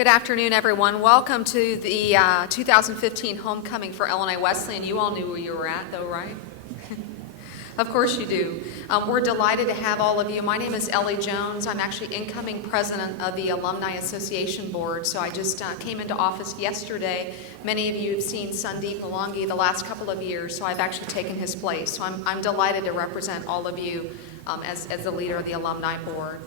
Good afternoon, everyone. Welcome to the 2015 homecoming for Illinois Wesleyan. You all knew where you were at, though, right? Of course you do. We're delighted to have all of you. My name is Ellie Jones. I'm actually incoming president of the Alumni Association Board, so I just came into office yesterday. Many of you have seen Sandeep Malangi the last couple of years, so I've actually taken his place. So I'm delighted to represent all of you as the leader of the Alumni Board.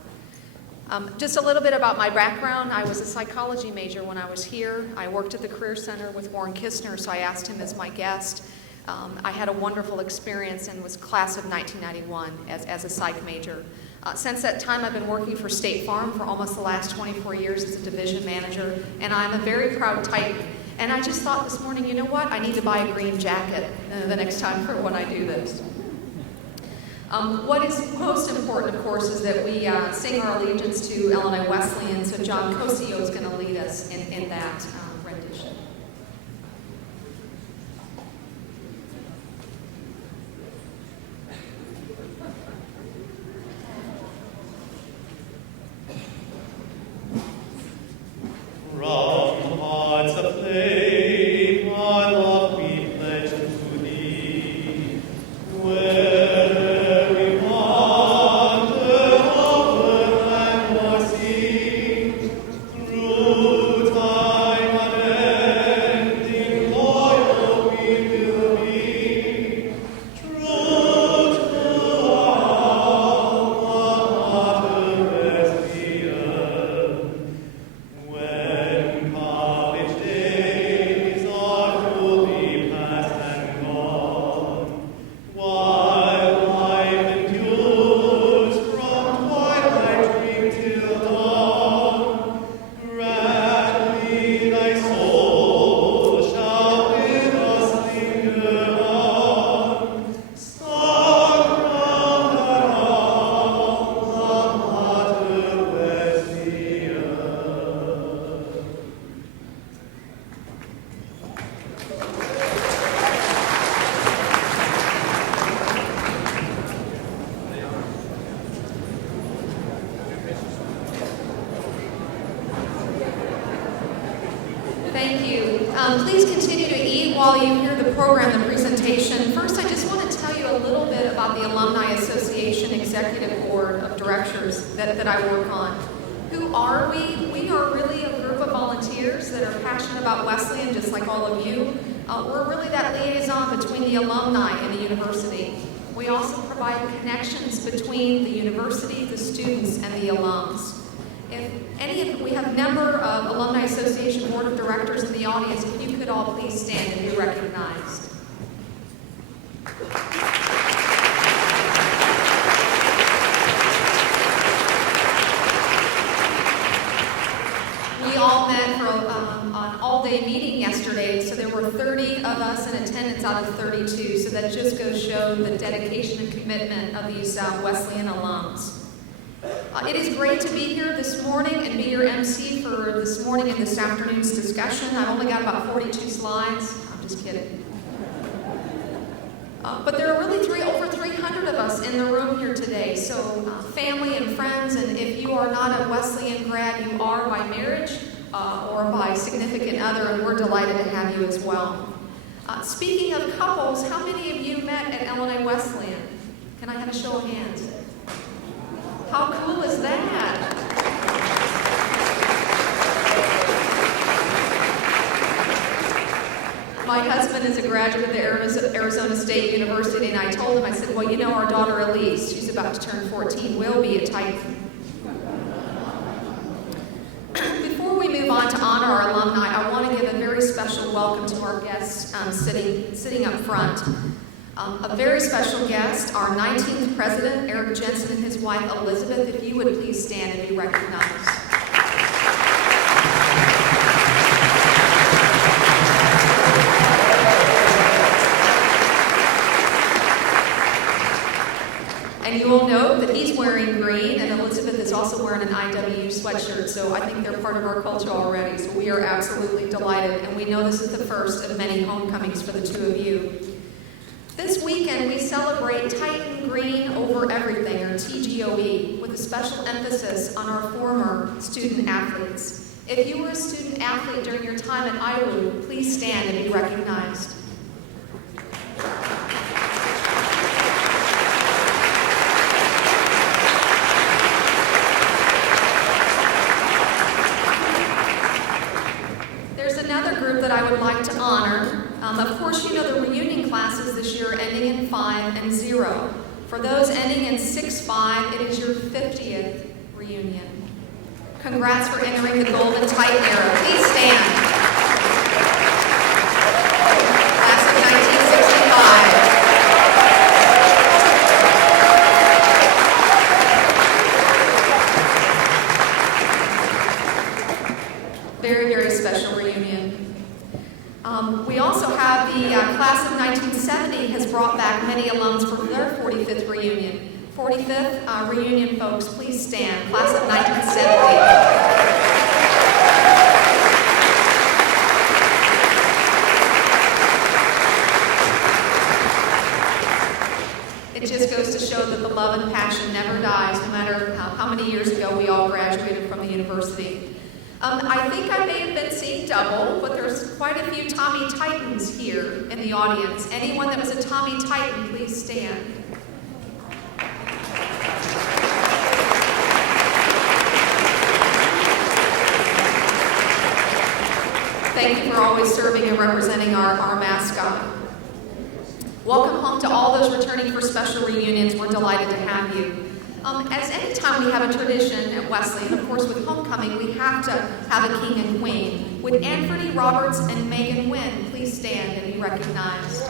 Just a little bit about my background. I was a psychology major when I was here. I worked at the Career Center with Warren Kistner, so I asked him as my guest. I had a wonderful experience and was class of 1991 as a psych major. Since that time, I've been working for State Farm for almost the last 24 years as a division manager, and I'm a very proud Titan. And I just thought this morning, you know what? I need to buy a green jacket the next time for when I do this. What is most important, of course, is that we sing our allegiance to Illinois Wesleyan, so John Cosio is going to lead us in that rendition. From hearts aflame, our love we pledge to thee. Whether we wander over land or sea, through time unending, loyal we will be. True to our alma mater Wesleyan. When college days are fully past and gone, while life endures from twilight dream till dawn, gladly thy soul shall with us linger on, star-crowned alma mater Wesleyan. Thank you. Please continue to eat while you hear the program, the presentation. First, I just want to tell you a little bit about the Alumni Association Executive Board of Directors that I work on. Who are we? We are really a group of volunteers that are passionate about Wesleyan, just like all of you. We're really that liaison between the alumni and the university. We also provide connections between the university, the students, and the alums. We have a member of Alumni Association Board of Directors in the audience. If you could all please stand and be recognized. We all met for an all-day meeting yesterday, so there were 30 of us in attendance out of 32, so that just goes to show the dedication and commitment of these Wesleyan alums. It is great to be here this morning and be your MC for this morning and this afternoon's discussion. I've only got about 42 slides. I'm just kidding. But there are really over 300 of us in the room here today. So family and friends, and if you are not a Wesleyan grad, you are by marriage or by significant other, and we're delighted to have you as well. Speaking of couples, how many of you met at Illinois Wesleyan? Can I have a show of hands? How cool is that? My husband is a graduate of the Arizona State University, and I told him, I said, well, you know, our daughter Elise, she's about to turn 14, will be a Titan. Before we move on to honor our alumni, I want to give a very special welcome to our guests sitting up front. A very special guest, our 19th president, Eric Jensen, and his wife, Elizabeth. If you would please stand and be recognized. And you will note that he's wearing green, and Elizabeth is also wearing an IW sweatshirt, so I think they're part of our culture already. So we are absolutely delighted, and we know this is the first of many homecomings for the two of you. This weekend, we celebrate Titan Green Over Everything, or TGOE, with a special emphasis on our former student athletes. If you were a student athlete during your time at ILU, please stand and be recognized. There's another group that I would like to honor. Of course, you know the reunion classes this year are ending in 5 and 0. For those ending in 6-5, it is your 50th reunion. Congrats for entering the Golden Tight era. Please stand. Class of 1965. Very, very special reunion. We also have the class of 1970 has brought back many alums for their 45th reunion. 45th reunion, folks, please stand. Class of 1970. It just goes to show that the love and passion never dies, no matter how many years ago we all graduated from the university. I think I may have been seeing double, but there's quite a few Tommy Titans here in the audience. Anyone that was a Tommy Titan, please stand. Thank you for always serving and representing our mascot. Welcome home to all those returning for special reunions. We're delighted to have you. As any time we have a tradition at Wesleyan, of course with homecoming, we have to have a king and queen. Would Anthony Roberts and Megan Wynn please stand and be recognized?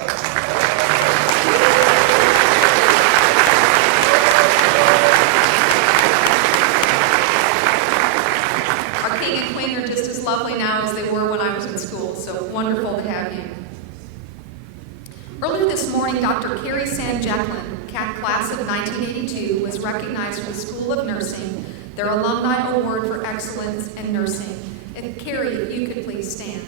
Our king and queen are just as lovely now as they were when I was in school, so wonderful to have you. Earlier this morning, Dr. Korey class of 1982, was recognized for the School of Nursing, their Alumni Award for Excellence in Nursing. And Korey, if you could please stand.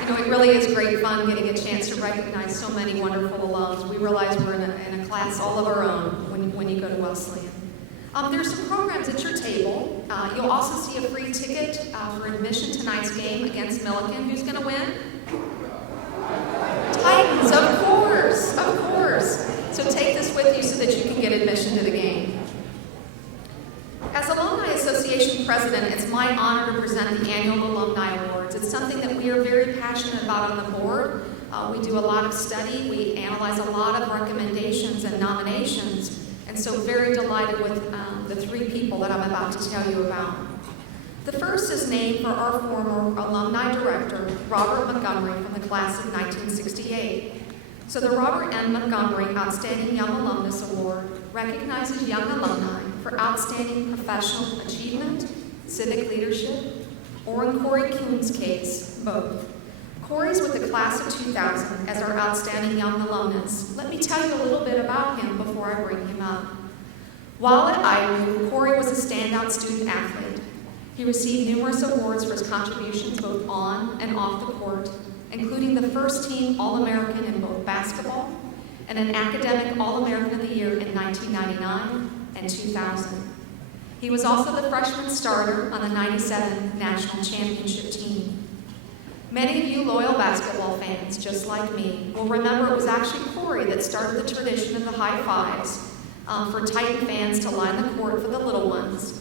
You know, it really is great fun getting a chance to recognize so many wonderful alums. We realize we're in a class all of our own when you go to Wesleyan. There's some programs at your table. You'll also see a free ticket for admission to tonight's game against Milliken. Who's going to win? Titans, of course, of course. So take this with you so that you can get admission to the game. As Alumni Association President, it's my honor to present the annual Alumni Awards. It's something that we are very passionate about on the board. We do a lot of study. We analyze a lot of recommendations and nominations. And so very delighted with the 3 people that I'm about to tell you about. The first is named for our former alumni director, Robert Montgomery, from the class of 1968. So the Robert M. Montgomery Outstanding Young Alumnus Award recognizes young alumni for outstanding professional achievement, civic leadership, or in Korey Coon's case, both. Korey's with the class of 2000 as our outstanding young alumnus. Let me tell you a little bit about him before I bring him up. While at IU, Korey was a standout student athlete. He received numerous awards for his contributions both on and off the court, including the first team All-American in both basketball and an academic All-American of the Year in 1999 and 2000. He was also the freshman starter on the 97 national championship team. Many of you loyal basketball fans, just like me, will remember it was actually Korey that started the tradition of the high fives for Titan fans to line the court for the little ones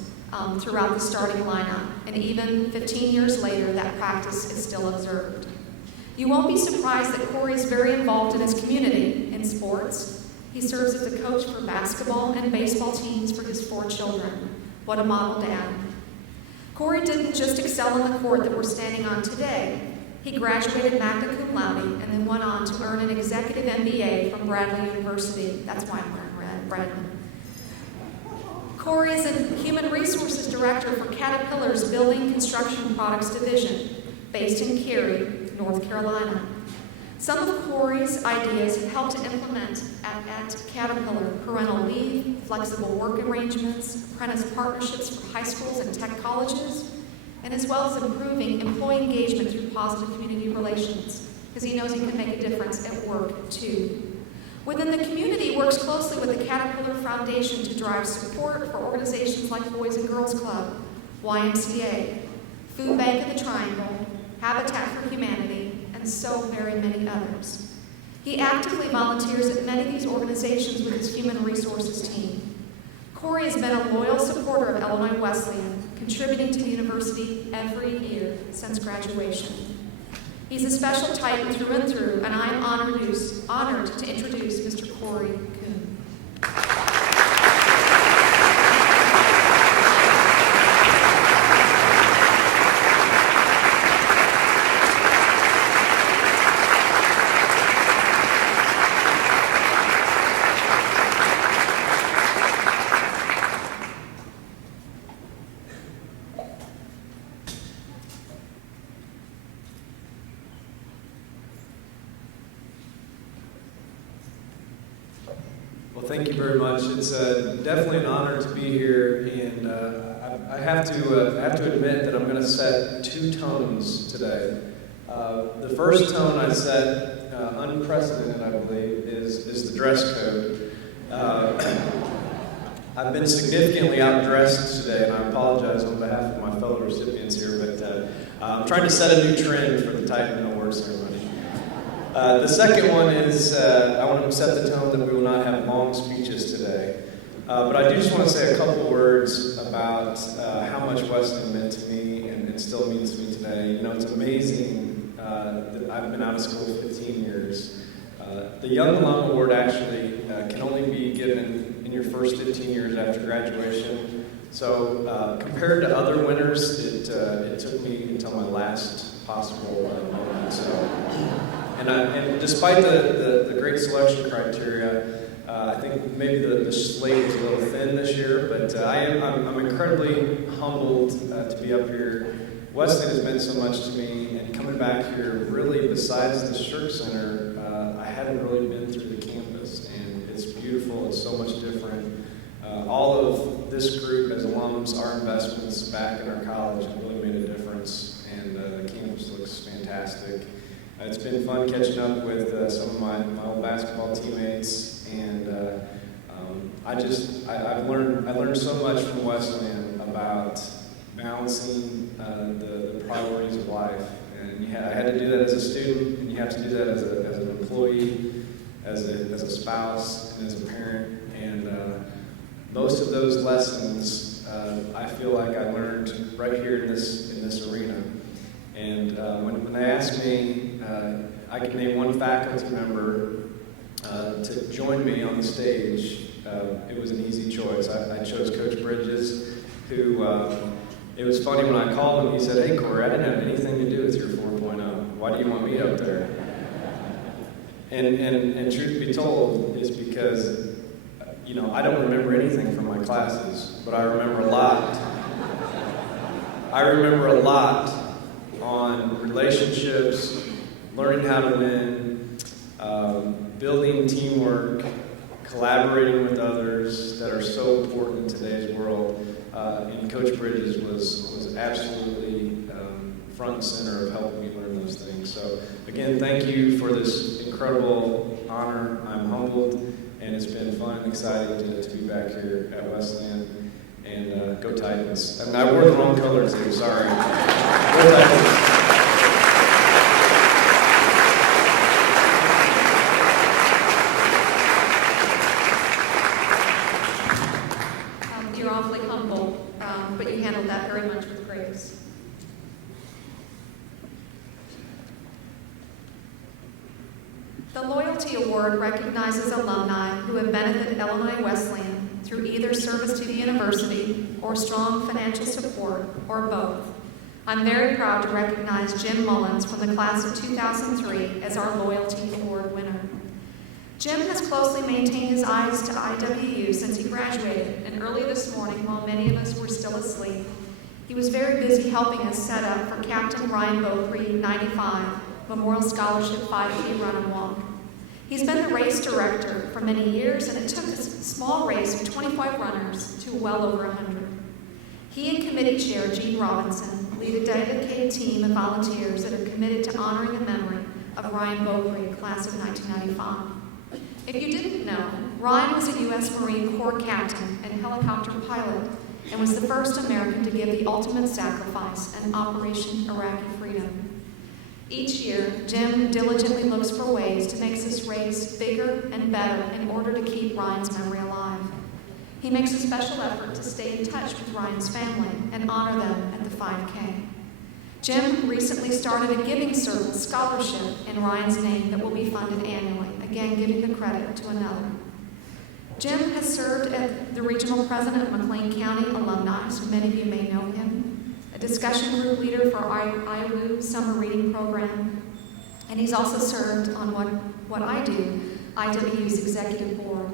throughout the starting lineup. And even 15 years later, that practice is still observed. You won't be surprised that Korey is very involved in his community in sports. He serves as a coach for basketball and baseball teams for his 4 children. What a model dad. Korey didn't just excel on the court that we're standing on today. He graduated magna cum laude and then went on to earn an executive MBA from Bradley University. That's why I'm wearing red, Bradley. Korey is a Human Resources Director for Caterpillar's Building Construction Products Division, based in Cary, North Carolina. Some of Korey's ideas have helped to implement at Caterpillar parental leave, flexible work arrangements, apprentice partnerships for high schools and tech colleges, and as well as improving employee engagement through positive community relations, because he knows he can make a difference at work too. Within the community, works closely with the Caterpillar Foundation to drive support for organizations like Boys and Girls Club, YMCA, Food Bank of the Triangle, Habitat for Humanity, and so very many others. He actively volunteers at many of these organizations with his human resources team. Korey has been a loyal supporter of Illinois Wesleyan, contributing to the university every year since graduation. He's a special type through and through, and I am honored to introduce Mr. Korey Coon. Well, thank you very much. It's definitely an honor to be here, and I have to admit that I'm going to set two tones today. The first tone I set, unprecedented, I believe, is the dress code. I've been significantly outdressed today, and I apologize on behalf of my fellow recipients here, but I'm trying to set a new trend for the Titan Award ceremony. The second one is I want to set the tone that we will not have long speeches today. But I do just want to say a couple words about how much Wesleyan meant to me and still means to me today. You know, it's amazing that I've been out of school 15 years. The Young Alum Award actually can only be given in your first 15 years after graduation. So compared to other winners, it took me until my last possible moment. And despite the great selection criteria, I think maybe the slate was a little thin this year, but I'm incredibly humbled to be up here. Wesleyan has meant so much to me, and coming back here, really, besides the Shirk Center, I hadn't really been through the campus, and it's beautiful. It's so much different. All of this group as alums, our investments back in our college have really made a difference, and the campus looks fantastic. It's been fun catching up with some of my old basketball teammates, and I learned so much from Wesleyan about balancing the priorities of life. And I had to do that as a student, and you have to do that as an employee, as a spouse, and as a parent. And most of those lessons I feel like I learned right here in this arena. And when they asked me, I could name one faculty member to join me on the stage, it was an easy choice. I chose Coach Bridges, who, it was funny when I called him, he said, "Hey Korey, I didn't have anything to do with your 4.0. Why do you want me up there?" And truth be told, is because, you know, I don't remember anything from my classes, but I remember a lot. I remember a lot on relationships, learning how to win, building teamwork, collaborating with others that are so important in today's world. And Coach Bridges was absolutely front and center of helping me learn those things. So again, thank you for this incredible honor. I'm humbled, and it's been fun and exciting to be back here at Wesleyan. And go Titans. I mean, I wore the wrong color too, sorry. Go Titans. You're awfully humble, but you handled that very much with grace. The Loyalty Award recognizes alumni who have benefited Illinois Wesleyan through either service to the university or strong financial support, or both. I'm very proud to recognize Jim Mullins from the class of 2003 as our Loyalty Award winner. Jim has closely maintained his eyes to IWU since he graduated, and early this morning, while many of us were still asleep, he was very busy helping us set up for Captain Ryan Beaupre 95 Memorial Scholarship 5K Run and Walk. He's been the race director for many years, and it took a small race of 25 runners to well over 100. He and committee chair Gene Robinson lead a dedicated team of volunteers that are committed to honoring the memory of Ryan Beaupre, class of 1995. If you didn't know, Ryan was a U.S. Marine Corps captain and helicopter pilot and was the first American to give the ultimate sacrifice in Operation Iraqi Freedom. Each year, Jim diligently looks for ways to make this race bigger and better in order to keep Ryan's memory alive. He makes a special effort to stay in touch with Ryan's family and honor them at the 5K. Jim recently started a giving service scholarship in Ryan's name that will be funded annually, again giving the credit to another. Jim has served as the regional president of McLean County Alumni, so many of you may know him, a discussion group leader for IWU summer reading program, and he's also served on what I do, IWU's executive board.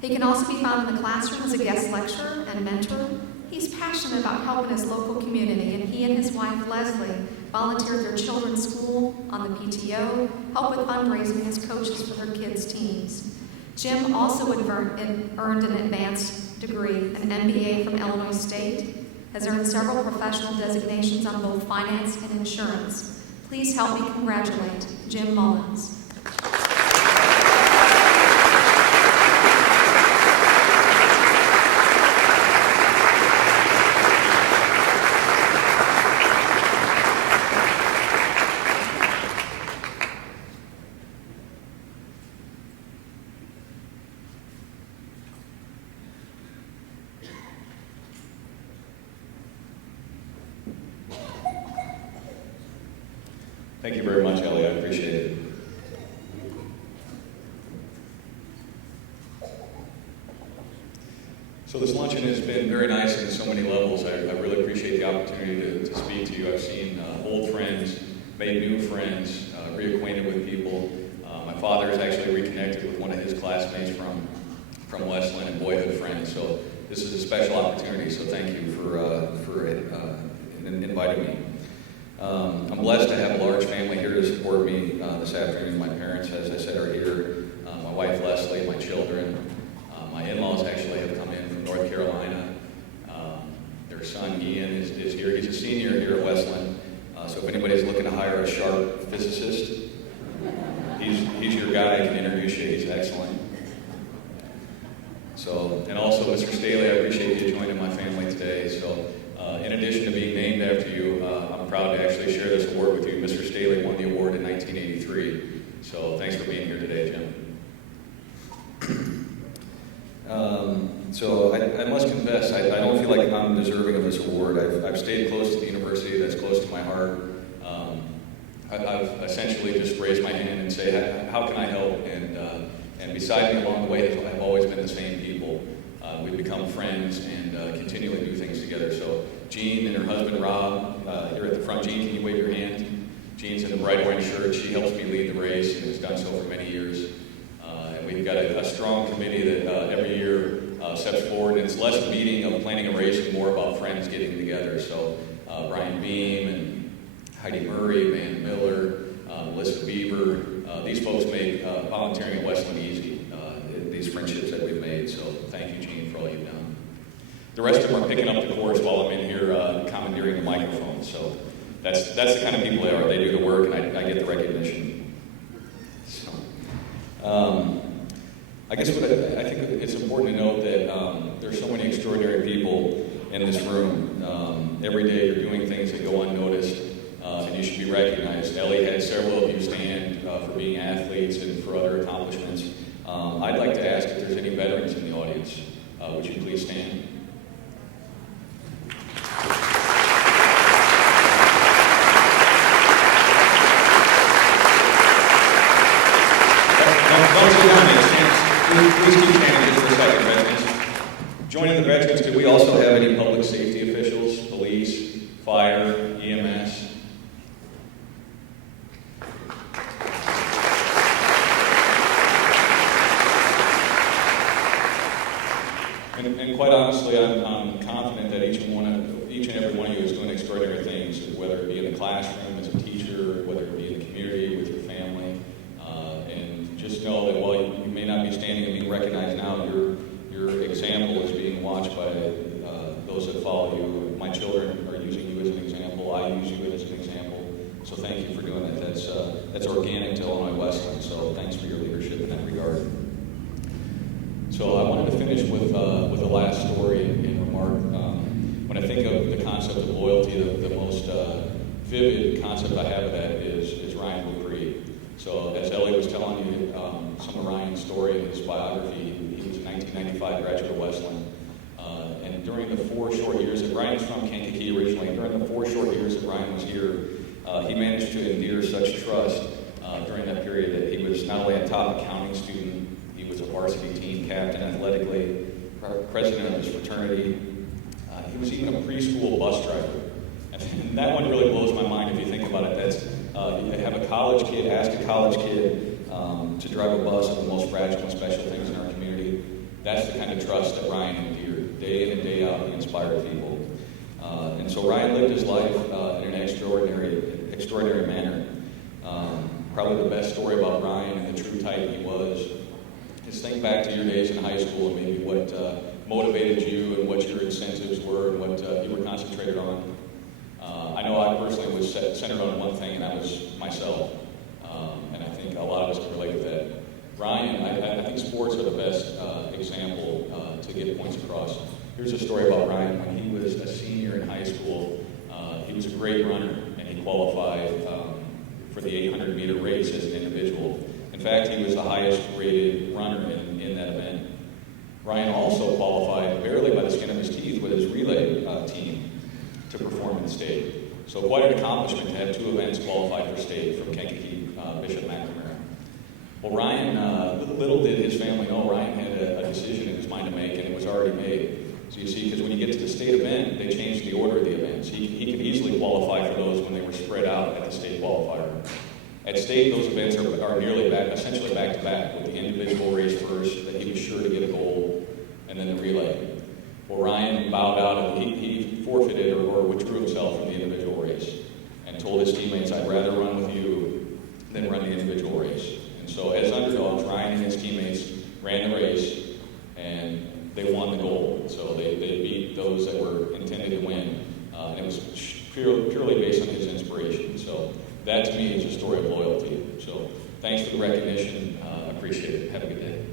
He can also be found in the classroom as a guest lecturer and mentor. He's passionate about helping his local community, and he and his wife, Leslie, volunteer at their children's school, on the PTO, help with fundraising as coaches for their kids' teams. Jim also earned an advanced degree, an MBA from Illinois State, has earned several professional designations on both finance and insurance. Please help me congratulate Jim Mullins. Thank you very much, Ellie. I appreciate it. So this luncheon has been very nice in so many levels. I really appreciate the opportunity to speak to you. I've seen old friends, made new friends, reacquainted with people. My father has actually reconnected with one of his classmates from Wesleyan and boyhood friends. So this is a special opportunity. So thank you for inviting me. I'm blessed to have a large family here to support me this afternoon. My parents, as I said, are here. My wife, Leslie, my children. My in-laws actually have come in from North Carolina. Their son, Ian, is here. He's a senior here at Wesleyan. So if anybody's looking to hire a sharp physicist, he's your guy. I can introduce you. He's excellent. So, and also Mr. Staley, I appreciate you joining my family today. So, in addition to being named after you, I'm proud to actually share this award with you. Mr. Staley won the award in 1983. So thanks for being here today, Jim. So I must confess, I don't feel like I'm deserving of this award. I've stayed close to the university that's close to my heart. I've essentially just raised my hand and say, how can I help? And beside me along the way have always been the same people. We've become friends and continually do things together. So Jean and her husband Rob, here at the front. Jean, can you wave your hand? Jean's in the bright orange shirt. She helps me lead the race and has done so for many years. And we've got a strong committee that every year steps forward. And it's less a meeting of planning a race and more about friends getting together. So Brian Beam and Heidi Murray, Van Miller, Melissa Bieber, these folks make volunteering at Wesleyan easy. These friendships that we've made. So thank you, Jean, for all you've done. The rest of them are picking up the chorus while I'm in here commandeering the microphone. So that's the kind of people they are. They do the work, and I get the recognition. So, I guess I think it's important to note that there's so many extraordinary people in this room. Every day you're doing things that go unnoticed, and you should be recognized. Ellie had several of you stand for being athletes and for other accomplishments. I'd like to ask if there's any veterans in the audience. Would you please stand? Don't sit down, please keep standing just for a second, veterans. Joining the veterans, do we also have any public safety officials, police, fire, EMS? And quite honestly, I'm confident that each and every one of you is doing extraordinary things, whether it be in the classroom, as a teacher, whether it be in the community, with your family. And just know that while you may not be standing and being recognized now, your example is being watched by those that follow you. My children are using you as an example. I use you as an example. So thank you for doing that. That's organic to Illinois Wesleyan. So thanks for your leadership in that regard. finish with the last story and remark. When I think of the concept of loyalty, the most vivid concept I have of that is Ryan Dupree. So as Ellie was telling you some of Ryan's story in his biography, he was a 1995 graduate of Wesleyan. And during the 4 short years that Ryan's from Kankakee originally, during the 4 short years that Ryan was here, he managed to endear such trust during that period that he was not only a top accounting student, he was a varsity team captain athletically, president of his fraternity. He was even a preschool bus driver. And that one really blows my mind if you think about it. That's you have a college kid, ask a college kid to drive a bus of the most fragile and special things in our community. That's the kind of trust that Ryan endeared. Day in and day out, he inspired people. And so Ryan lived his life in an extraordinary manner. Probably the best story about Ryan and the true type he was is think back to your days in high school and maybe what motivated you and what your incentives were and what you were concentrated on. I know I personally was centered on one thing, and that was myself. And I think a lot of us can relate to that. Ryan, I think sports are the best example to get points across. Here's a story about Ryan. When he was a senior in high school, he was a great runner, and he qualified for the 800-meter race as an individual. In fact, he was the highest-rated runner in that event. Ryan also qualified barely by the skin of his teeth with his relay team to perform in the state. So quite an accomplishment to have 2 events qualified for state from Kankakee Bishop McNamara. Well, Ryan, little did his family know, Ryan had a decision in his mind to make, and it was already made. So you see, because when you get to the state event, they changed the order of the events. He could easily qualify for those when they were spread out at the state qualifier. At state, those events are nearly essentially back-to-back, with the individual race first, that he was sure to get a gold, and then the relay. Well, Ryan bowed out, and he forfeited or withdrew himself from the individual race and told his teammates, I'd rather run with you than run the individual race. And so as underdogs, Ryan and his teammates ran the race, and they won the gold. So they beat those that were intended to win. And it was purely based on his inspiration. So that, to me, is a story of loyalty. So thanks for the recognition. I appreciate it. Have a good day.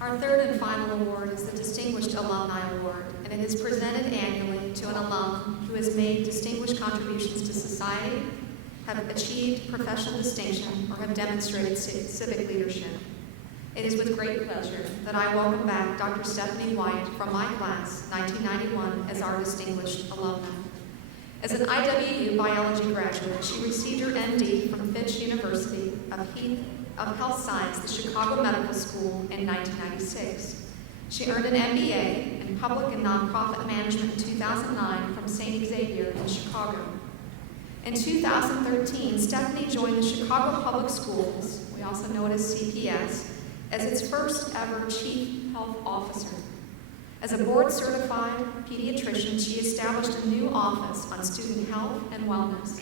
Our third and final award is the Distinguished Alumni Award, and it is presented annually to an alum who has made distinguished contributions to society, have achieved professional distinction, or have demonstrated civic leadership. It is with great pleasure that I welcome back Dr. Stephanie Whyte from my class, 1991, as our distinguished alumna. As an IWU biology graduate, she received her MD from Fitch University of Health Science, the Chicago Medical School, in 1996. She earned an MBA in Public and Nonprofit Management in 2009 from St. Xavier in Chicago. In 2013, Stephanie joined the Chicago Public Schools, we also know it as CPS, as its first ever Chief Health Officer. As a board-certified pediatrician, she established a new office on student health and wellness.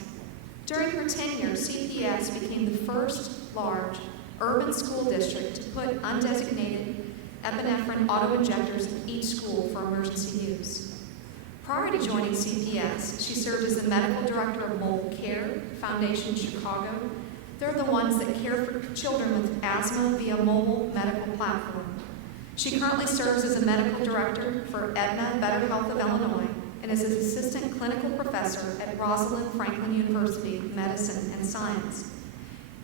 During her tenure, CPS became the first large urban school district to put undesignated epinephrine auto-injectors in each school for emergency use. Prior to joining CPS, she served as the medical director of Mobile Care Foundation Chicago. They're the ones that care for children with asthma via mobile medical platform. She currently serves as a medical director for Aetna Better Health of Illinois and is an assistant clinical professor at Rosalind Franklin University of Medicine and Science.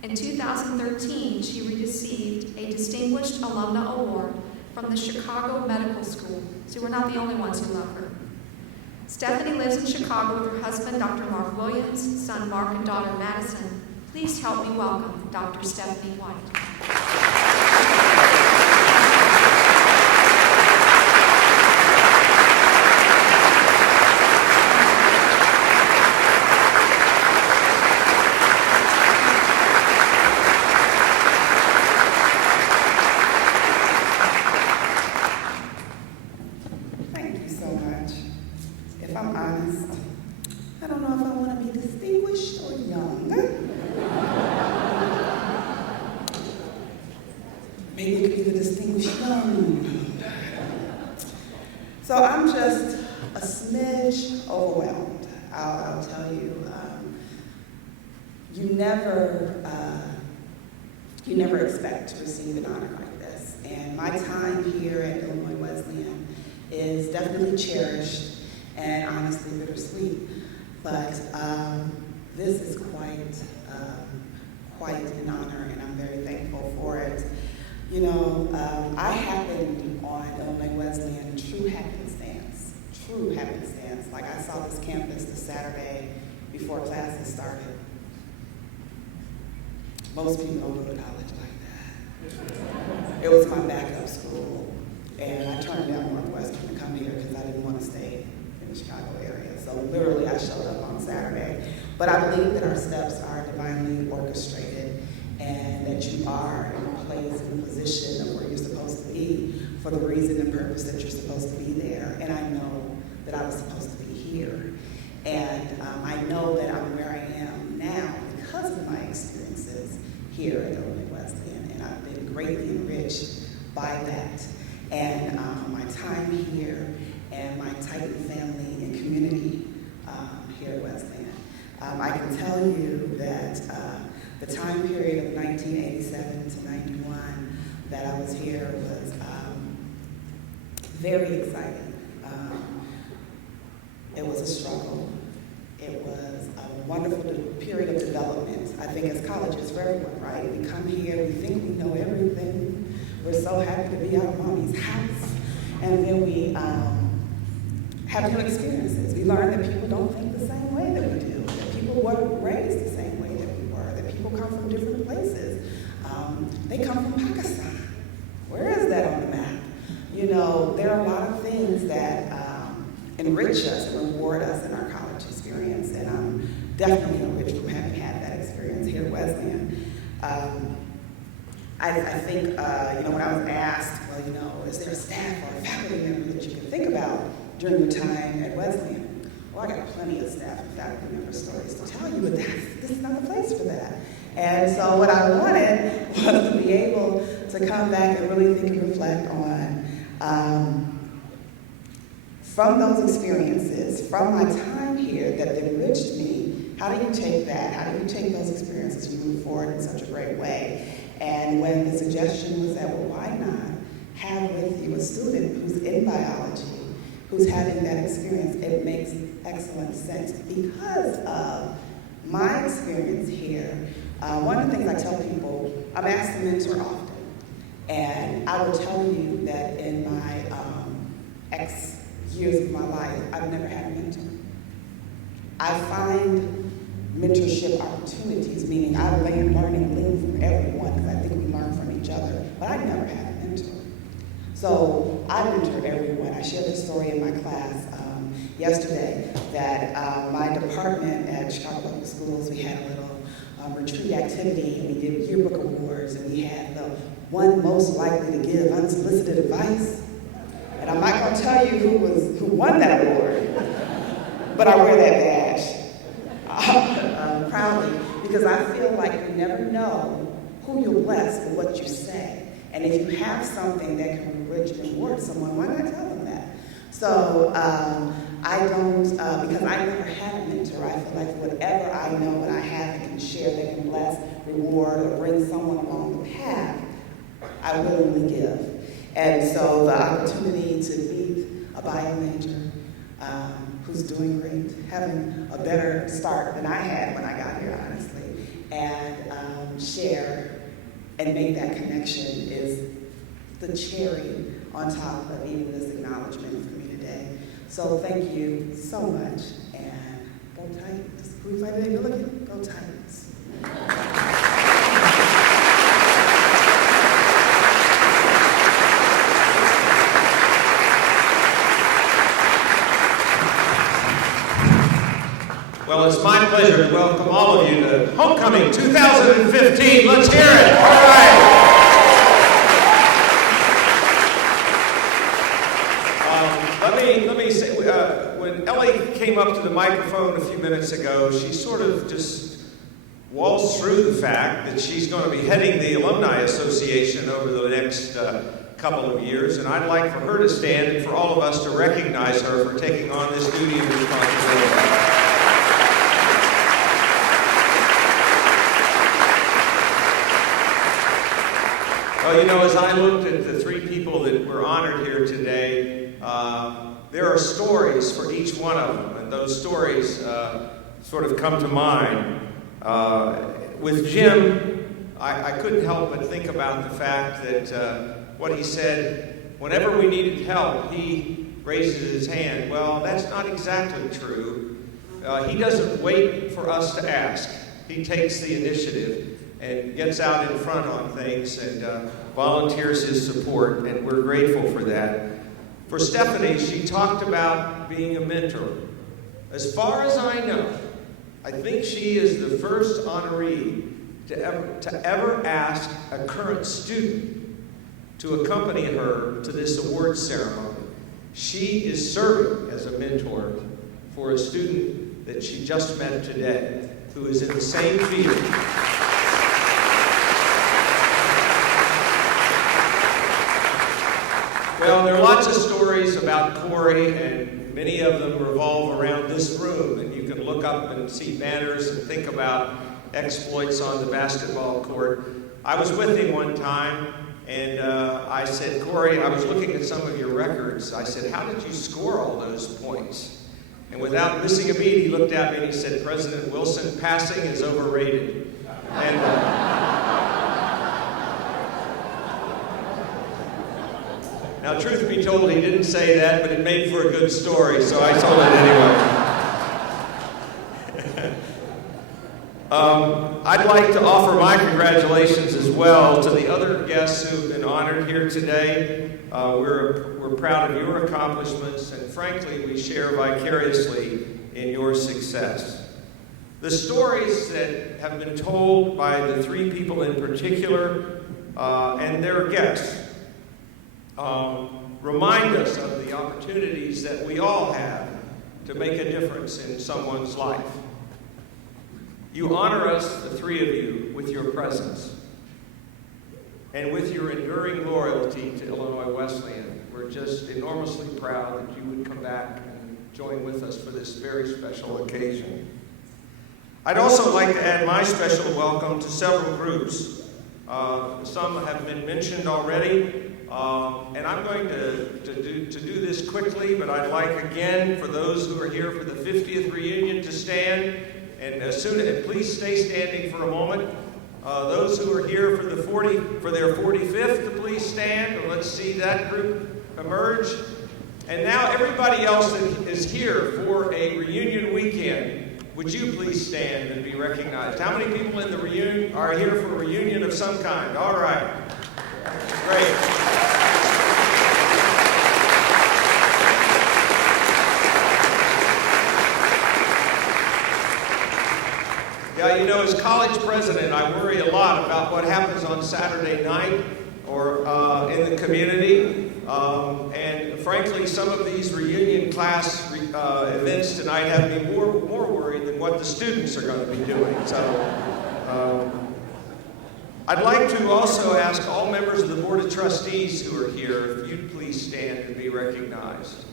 In 2013, she received a Distinguished Alumna Award from the Chicago Medical School, so we're not the only ones who love her. Stephanie lives in Chicago with her husband, Dr. Mark Williams, son Mark, and daughter Madison. Please help me welcome Dr. Stephanie Whyte. Thank you so much. If I'm honest, I don't know if I want to be distinguished or young. Maybe it could be the distinguished young. So I'm just a smidge overwhelmed. I'll tell you, you never expect to receive an honor like this. And my time here at Illinois Wesleyan is definitely cherished and honestly bittersweet. But this is quite an honor, and I'm very thankful for it. You know, I happened on Illinois Wesleyan true happenstance. Like, I saw this campus this Saturday before classes started. Most people don't go to college like that. It was my backup school, and I turned down Northwestern to come here because I didn't want to stay in the Chicago area. So literally, I showed up on Saturday. But I believe that our steps are divinely orchestrated, and that you are in a place, in a position of where you're supposed to be for the reason and purpose that you're supposed to be there. And I know that I was supposed to be here. And I know that I'm where I am now because of my experiences here at Illinois Wesleyan, and I've been greatly enriched by that. And my time here and my tight family and community here at Wesleyan. I can tell you that the time period of 1987 to 91 that I was here was very exciting. It was a struggle. It was a wonderful period of development. I think as colleges for everyone, right? We come here, we think we know everything. We're so happy to be out of mommy's house. And then we have new experiences. We learn that people don't think the same way that we do, that people weren't raised the same way that we were, that people come from different places. They come from Pakistan. Where is that on the map? You know, there are a lot of things that enrich us and reward us in our college experience, and I'm definitely enriched from having had that experience here at Wesleyan. I think, you know, when I was asked, well, you know, is there a staff or a faculty member that you can think about during your time at Wesleyan? Well, I got plenty of staff and faculty member stories to tell you, but this is not the place for that. And so what I wanted was to be able to come back and really think and reflect on from those experiences, from my time here that enriched me, how do you take that? How do you take those experiences and move forward in such a great way? And when the suggestion was that, well, why not have with you a student who's in biology, who's having that experience, it makes excellent sense because of my experience here. One of the things I tell people, I'm asked to mentor often. And I will tell you that in my X years of my life, I've never had a mentor. I find mentorship opportunities, meaning I learn and glean from everyone because I think we learn from each other, but I never had a mentor. So I mentor everyone. I shared this story in my class yesterday that my department at Chicago Public Schools, we had a little retreat activity, and we did yearbook awards, and we had the one most likely to give unsolicited advice. And I'm not going to tell you who won that award, but I wear that badge proudly because I feel like you never know who you'll bless with what you say. And if you have something that can enrich and reward someone, why not tell them that? So I don't, because I never had a mentor, I feel like whatever I know what I have and can share that can bless, reward, or bring someone along the path, I willingly give. And so the opportunity to meet a bio major who's doing great, having a better start than I had when I got here, honestly, and share and make that connection is the cherry on top of even this acknowledgement for me today. So thank you so much, and go Titans. Who if I didn't look at? Go Titans. Well, it's my pleasure to welcome all of you to Homecoming 2015. Let's hear it. All right. Let me say, when Ellie came up to the microphone a few minutes ago, she sort of just waltzed through the fact that she's going to be heading the Alumni Association over the next couple of years, and I'd like for her to stand and for all of us to recognize her for taking on this duty and responsibility. Well, as I looked at the three people that were honored here today, there are stories for each one of them, and those stories sort of come to mind. With Jim, I couldn't help but think about the fact that what he said, whenever we needed help, he raises his hand. Well, that's not exactly true. He doesn't wait for us to ask. He takes the initiative and gets out in front on things and volunteers his support, and we're grateful for that. For Stephanie, she talked about being a mentor. As far as I know, I think she is the first honoree to ever ask a current student to accompany her to this awards ceremony. She is serving as a mentor for a student that she just met today, who is in the same field. Well, there are lots of stories about Korey, and many of them revolve around this room, and you can look up and see banners and think about exploits on the basketball court. I was with him one time, and I said, Korey, I was looking at some of your records. I said, how did you score all those points? And without missing a beat, he looked at me and he said, President Wilson, passing is overrated. And now, truth be told, he didn't say that, but it made for a good story, so I told it anyway. I'd like to offer my congratulations as well to the other guests who've been honored here today. We're proud of your accomplishments, and frankly, we share vicariously in your success. The stories that have been told by the three people in particular and their guests remind us of the opportunities that we all have to make a difference in someone's life. You honor us, the three of you, with your presence and with your enduring loyalty to Illinois Wesleyan. We're just enormously proud that you would come back and join with us for this very special occasion. I'd also like to add my special welcome to several groups. Some have been mentioned already. And I'm going to do this quickly, but I'd like again for those who are here for the 50th reunion to stand, and please stay standing for a moment. Those who are here for their 45th to please stand, and let's see that group emerge. And now everybody else that is here for a reunion weekend, would you please stand and be recognized? How many people in the reunion are here for a reunion of some kind? All right. Great. Yeah, as college president, I worry a lot about what happens on Saturday night or in the community. And frankly, some of these reunion class events tonight have me more worried than what the students are going to be doing. So I'd like to also ask all members of the Board of Trustees who are here, if you'd please stand and be recognized.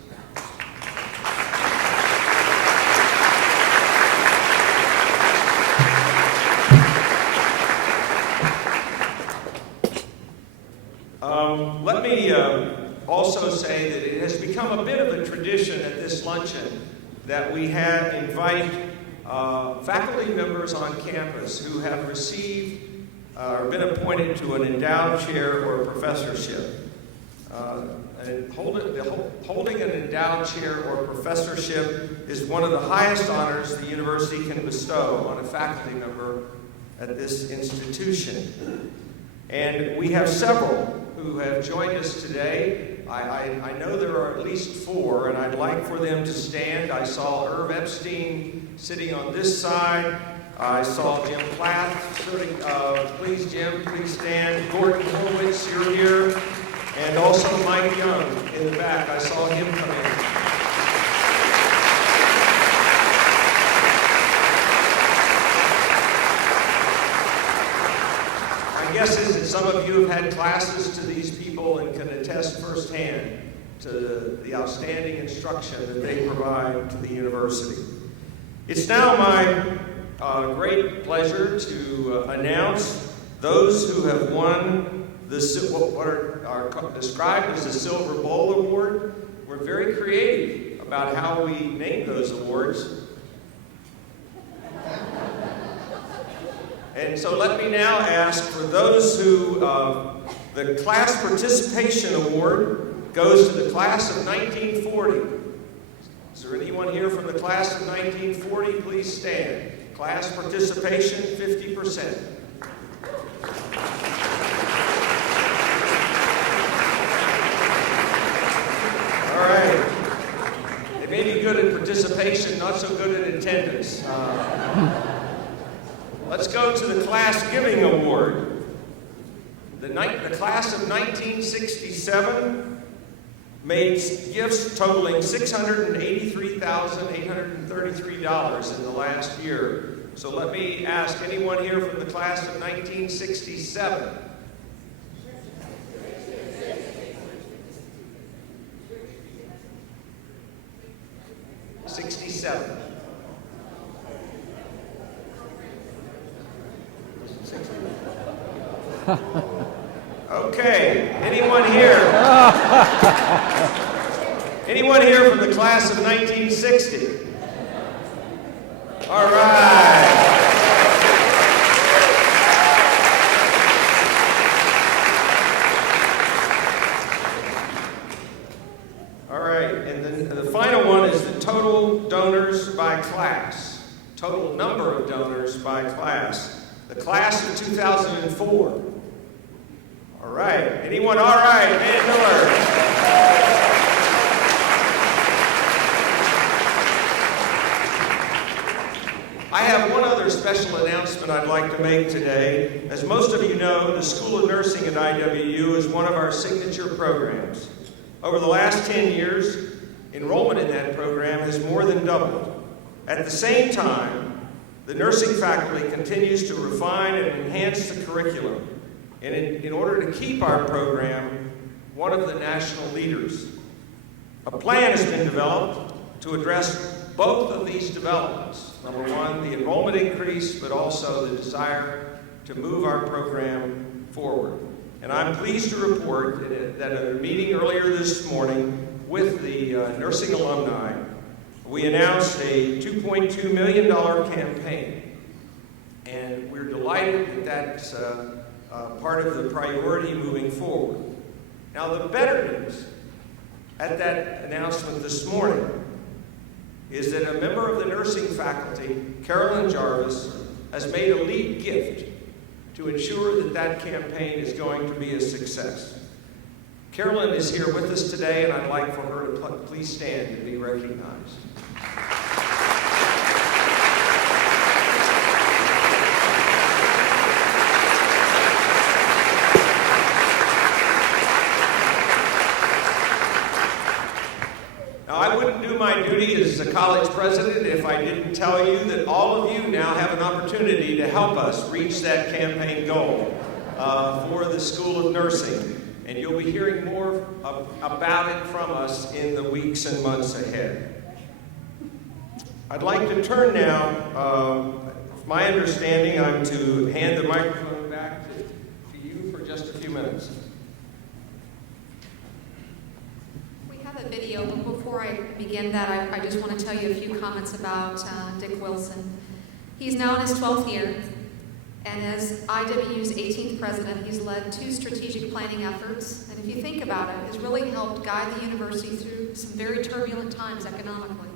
Let me also say that it has become a bit of a tradition at this luncheon that we invite faculty members on campus who have received or been appointed to an endowed chair or professorship. And holding an endowed chair or professorship is one of the highest honors the university can bestow on a faculty member at this institution. And we have several who have joined us today. I know there are at least 4, and I'd like for them to stand. I saw Irv Epstein sitting on this side. I saw Jim Plath sitting. Please, Jim, please stand. Gordon Horwitz, you're here. And also Mike Young in the back. I saw him come in. My guess is that some of you have had classes to these people in can attest firsthand to the outstanding instruction that they provide to the university. It's now my great pleasure to announce those who have won what are described as the Silver Bowl Award. We're very creative about how we name those awards. And so let me now ask for those who, the Class Participation Award goes to the class of 1940. Is there anyone here from the class of 1940? Please stand. Class participation, 50%. All right. They may be good at participation, not so good at attendance. Let's go to the Class Giving Award. The class of 1967 made gifts totaling $683,833 in the last year. So let me ask anyone here from the class of 1967. '67. Okay, anyone here? Anyone here from the class of 1960? All right. All right, and then the final one is the total donors by class. Total number of donors by class. The class of 2004. All right. Anyone? All right. Van Miller. I have one other special announcement I'd like to make today. As most of you know, the School of Nursing at IWU is one of our signature programs. Over the last 10 years, enrollment in that program has more than doubled. At the same time, the nursing faculty continues to refine and enhance the curriculum. And in order to keep our program one of the national leaders. A plan has been developed to address both of these developments. Number one, the enrollment increase, but also the desire to move our program forward. And I'm pleased to report that at a meeting earlier this morning with the nursing alumni, we announced a $2.2 million campaign. And we're delighted that that's part of the priority moving forward. Now, the better news at that announcement this morning is that a member of the nursing faculty, Carolyn Jarvis, has made a lead gift to ensure that that campaign is going to be a success. Carolyn is here with us today, and I'd like for her to please stand and be recognized. I wouldn't do my duty as a college president if I didn't tell you that all of you now have an opportunity to help us reach that campaign goal for the School of Nursing. And you'll be hearing more about it from us in the weeks and months ahead. I'd like to turn now, my understanding, I'm to hand the microphone back to you for just a few minutes. A video, but before I begin that, I just want to tell you a few comments about Dick Wilson. He's now in his 12th year, and as IWU's 18th president, he's led 2 strategic planning efforts, and if you think about it, has really helped guide the university through some very turbulent times economically,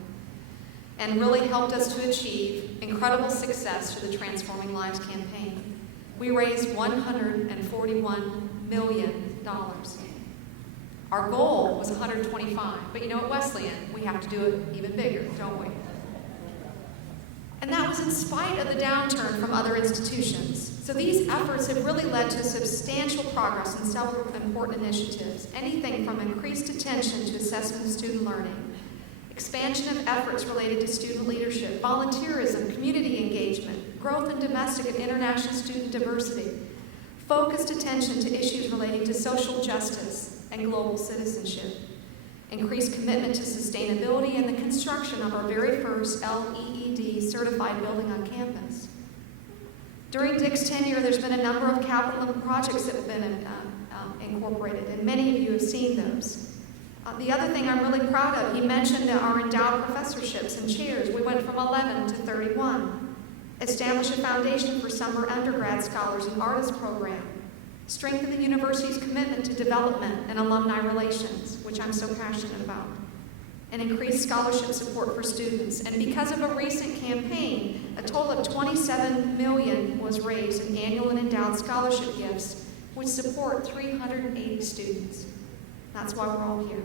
and really helped us to achieve incredible success through the Transforming Lives campaign. We raised $141 million. Our goal was 125, but you know, at Wesleyan, we have to do it even bigger, don't we? And that was in spite of the downturn from other institutions. So these efforts have really led to substantial progress in several important initiatives, anything from increased attention to assessment of student learning, expansion of efforts related to student leadership, volunteerism, community engagement, growth in domestic and international student diversity, focused attention to issues relating to social justice, and global citizenship, increased commitment to sustainability, and the construction of our very first LEED certified building on campus. During Dick's tenure, there's been a number of capital projects that have been incorporated, and many of you have seen those. The other thing I'm really proud of, he mentioned our endowed professorships and chairs. We went from 11 to 31. Established a foundation for summer undergrad scholars and artist program. Strengthen the university's commitment to development and alumni relations, which I'm so passionate about. And increase scholarship support for students. And because of a recent campaign, a total of $27 million was raised in annual and endowed scholarship gifts, which support 380 students. That's why we're all here.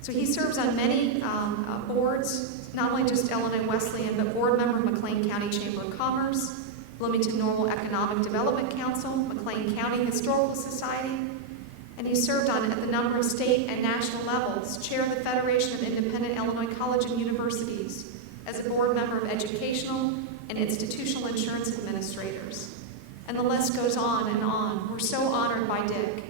So he serves on many boards, not only just Illinois Wesleyan, but board member of McLean County Chamber of Commerce, Bloomington Normal Economic Development Council, McLean County Historical Society, and he served on at the number of state and national levels, chair of the Federation of Independent Illinois College and Universities, as a board member of educational and institutional insurance administrators. And the list goes on and on. We're so honored by Dick.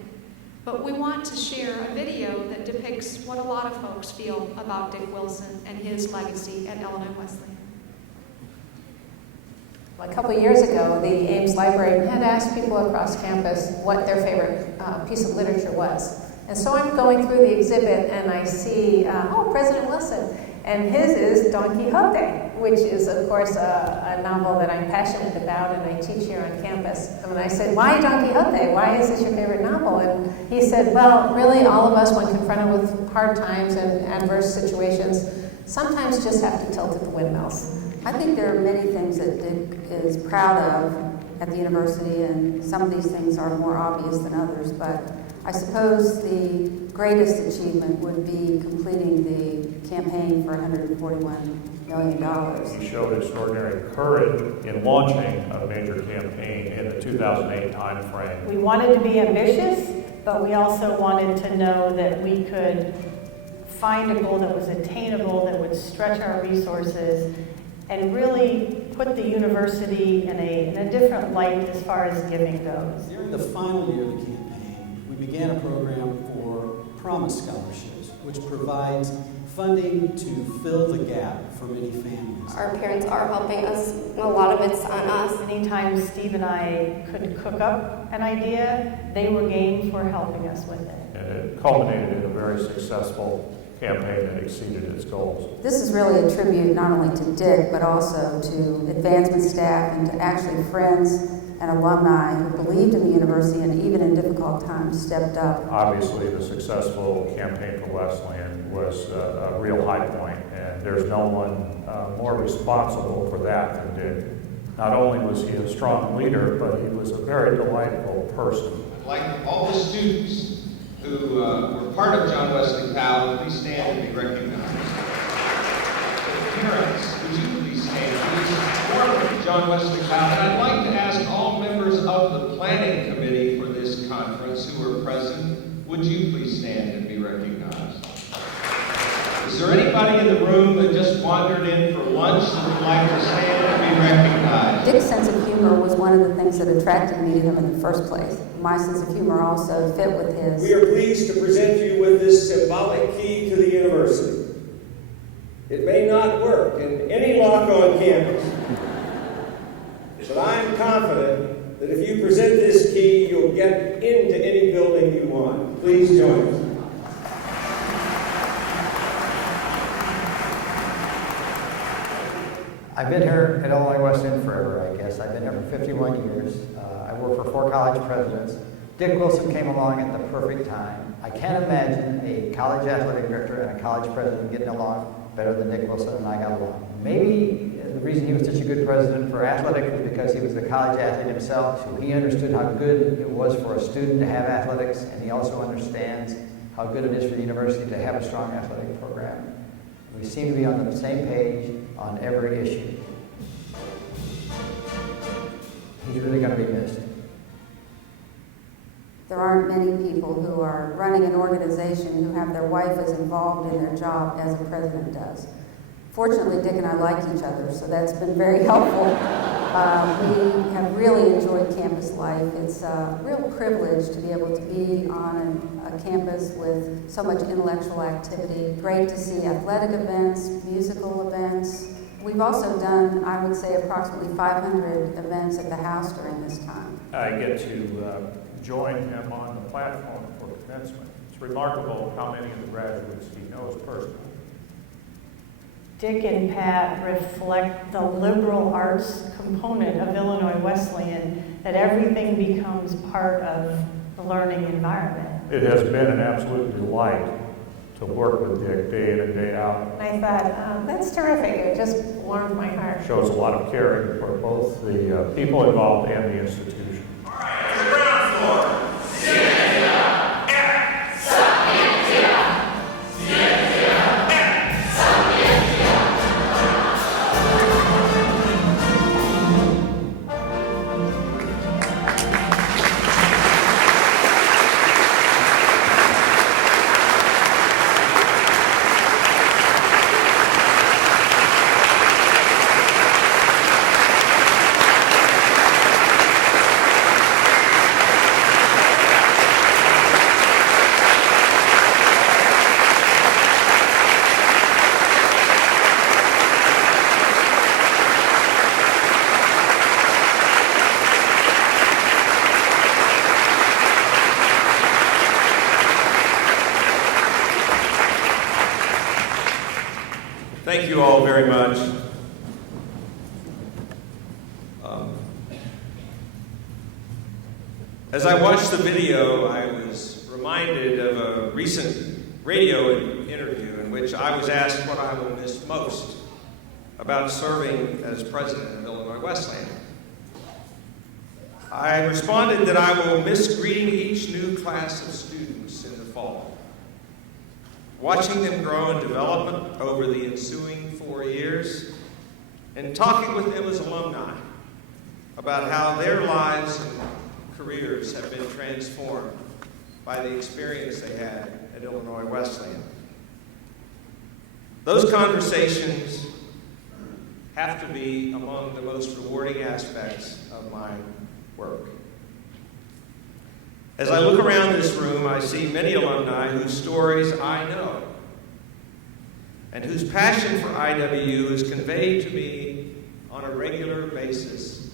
But we want to share a video that depicts what a lot of folks feel about Dick Wilson and his legacy at Illinois Wesleyan. A couple of years ago, the Ames Library had asked people across campus what their favorite piece of literature was. And so I'm going through the exhibit and I see, President Wilson. And his is Don Quixote, which is, of course, a novel that I'm passionate about and I teach here on campus. And when I said, why Don Quixote? Why is this your favorite novel? And he said, well, really all of us, when confronted with hard times and adverse situations, sometimes just have to tilt at the windmills. I think there are many things that Dick is proud of at the university, and some of these things are more obvious than others, but I suppose the greatest achievement would be completing the campaign for $141 million. He showed extraordinary courage in launching a major campaign in the 2008 timeframe. We wanted to be ambitious, but we also wanted to know that we could find a goal that was attainable, that would stretch our resources, and really put the university in a different light as far as giving goes. During the final year of the campaign, we began a program for Promise Scholarships, which provides funding to fill the gap for many families. Our parents are helping us, and a lot of it's on us. Anytime Steve and I could cook up an idea, they were game for helping us with it. And it culminated in a very successful campaign that exceeded its goals. This is really a tribute not only to Dick, but also to advancement staff and to actually friends and alumni who believed in the university and even in difficult times stepped up. Obviously, the successful campaign for Wesleyan was a real high point, and there's no one more responsible for that than Dick. Not only was he a strong leader, but he was a very delightful person. I'd like all the students who were part of John Wesley Powell, please stand and be recognized. The parents, would you please stand? Please, John Wesley Powell. And I'd like to ask all members of the planning committee for this conference who are present, would you please stand and be recognized? Is there anybody in the room that just wandered in for lunch that would like to stand and be recognized? Dick's sense of humor was one of the things that attracted me to him in the first place. My sense of humor also fit with his. We are pleased to present you with this symbolic key to the university. It may not work in any lock on campus, but I am confident that if you present this key, you'll get into any building you want. Please join us. I've been here at Illinois Wesleyan forever, I guess. I've been here for 51 years. I worked for 4 college presidents. Dick Wilson came along at the perfect time. I can't imagine a college athletic director and a college president getting along better than Dick Wilson and I got along. Maybe the reason he was such a good president for athletics was because he was a college athlete himself, so he understood how good it was for a student to have athletics, and he also understands how good it is for the university to have a strong athletic program. We seem to be on the same page on every issue. He's really going to be missed. There aren't many people who are running an organization who have their wife as involved in their job as a president does. Fortunately, Dick and I like each other, so that's been very helpful. We have really enjoyed campus life. It's a real privilege to be able to be on a campus with so much intellectual activity. Great to see athletic events, musical events. We've also done, I would say, approximately 500 events at the house during this time. I get to join him on the platform for commencement. It's remarkable how many of the graduates he knows personally. Dick and Pat reflect the liberal arts component of Illinois Wesleyan, that everything becomes part of the learning environment. It has been an absolute delight to work with Dick day in and day out. And I thought, that's terrific. It just warmed my heart. Shows a lot of caring for both the people involved and the institution. All right, to the ground floor. Thank you all very much. As I watched the video, I was reminded of a recent radio interview in which I was asked what I will miss most about serving as president of Illinois Wesleyan. I responded that I will miss greeting each new class of students in the fall, watching them grow in development over the ensuing 4 years, and talking with them as alumni about how their lives and careers have been transformed by the experience they had at Illinois Wesleyan. Those conversations have to be among the most rewarding aspects of my work. As I look around this room, I see many alumni whose stories I know and whose passion for IWU is conveyed to me on a regular basis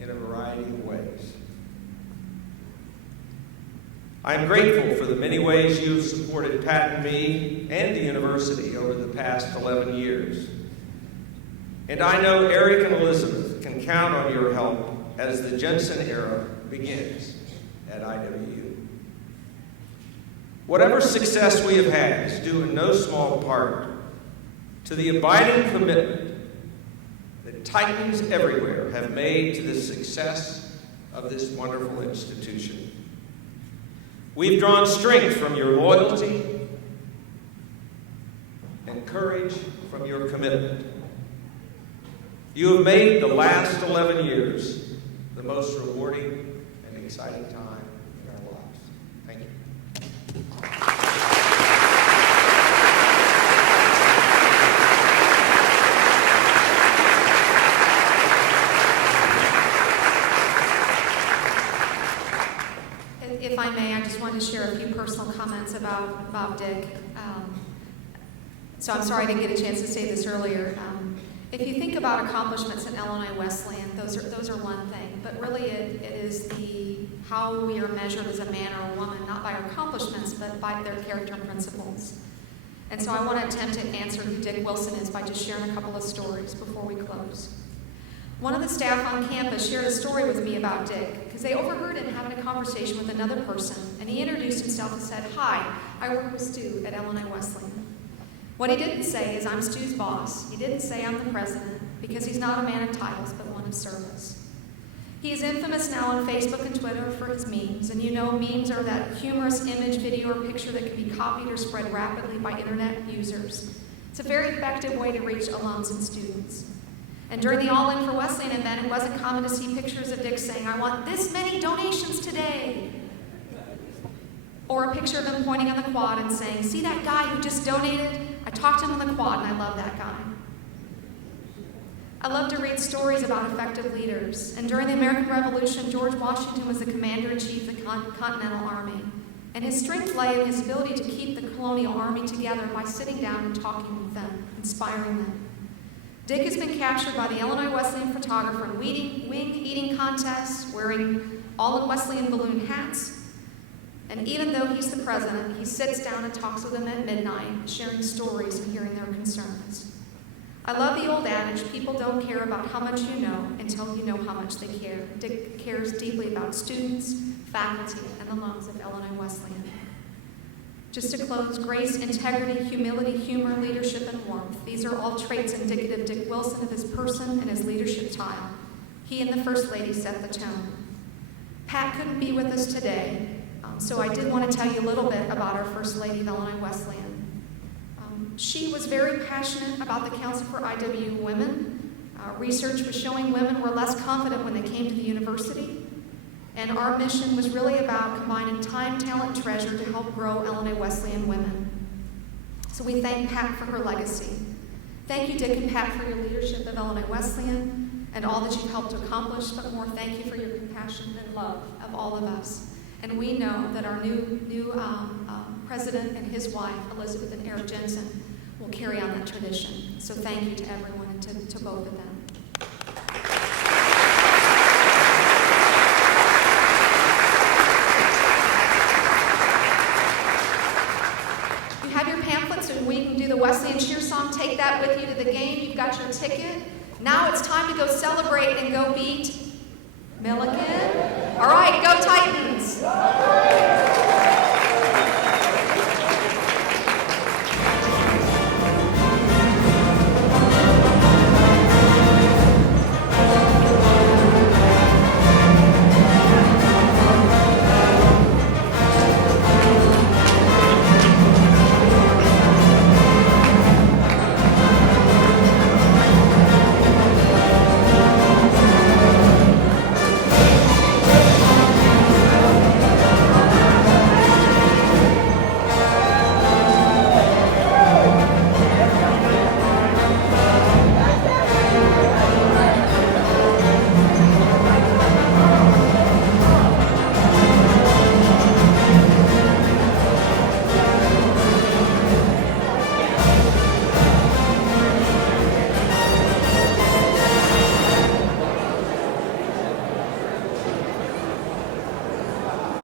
in a variety of ways. I am grateful for the many ways you have supported Pat and me and the university over the past 11 years. And I know Eric and Elizabeth can count on your help as the Jensen era begins at IWU. Whatever success we have had is due in no small part to the abiding commitment that Titans everywhere have made to the success of this wonderful institution. We've drawn strength from your loyalty and courage from your commitment. You have made the last 11 years the most rewarding and exciting time in our lives. Thank you. If I may, I just wanted to share a few personal comments about Dick. So I'm sorry I didn't get a chance to say this earlier. If you think about accomplishments in Illinois Wesleyan, those are one thing, but really it is how we are measured as a man or a woman, not by our accomplishments, but by their character and principles. And so I want to attempt to answer who Dick Wilson is by just sharing a couple of stories before we close. One of the staff on campus shared a story with me about Dick because they overheard him having a conversation with another person, and he introduced himself and said, "Hi, I work with Stu at Illinois Wesleyan." What he didn't say is, "I'm Stu's boss." He didn't say, "I'm the president," because he's not a man of titles, but one of service. He is infamous now on Facebook and Twitter for his memes, and you know memes are that humorous image, video, or picture that can be copied or spread rapidly by internet users. It's a very effective way to reach alums and students. And during the All In for Wesleyan event, it wasn't common to see pictures of Dick saying, "I want this many donations today." Or a picture of him pointing on the quad and saying, "See that guy who just donated? I talked to him on the quad and I love that guy." I love to read stories about effective leaders. And during the American Revolution, George Washington was the commander-in-chief of the Continental Army. And his strength lay in his ability to keep the colonial army together by sitting down and talking with them, inspiring them. Dick has been captured by the Illinois Wesleyan photographer in wing eating contests, wearing all in Wesleyan balloon hats. And even though he's the president, he sits down and talks with them at midnight, sharing stories and hearing their concerns. I love the old adage, people don't care about how much you know until you know how much they care. Dick cares deeply about students, faculty, and the lungs of Illinois Wesleyan. Just to close, grace, integrity, humility, humor, leadership, and warmth. These are all traits indicative of Dick Wilson, of his person and his leadership style. He and the First Lady set the tone. Pat couldn't be with us today, so I did want to tell you a little bit about our First Lady of Illinois Wesleyan. She was very passionate about the Council for IW Women. Research was showing women were less confident when they came to the university. And our mission was really about combining time, talent, and treasure to help grow Illinois Wesleyan women. So we thank Pat for her legacy. Thank you, Dick and Pat, for your leadership of Illinois Wesleyan and all that you've helped to accomplish, but more, thank you for your compassion and love of all of us. And we know that our new president and his wife, Elizabeth and Eric Jensen, will carry on that tradition. So thank you to everyone and to both of them. You have your pamphlets and we can do the Wesleyan cheer song. Take that with you to the game. You've got your ticket. Now it's time to go celebrate and go beat Milliken. All right, go Titans!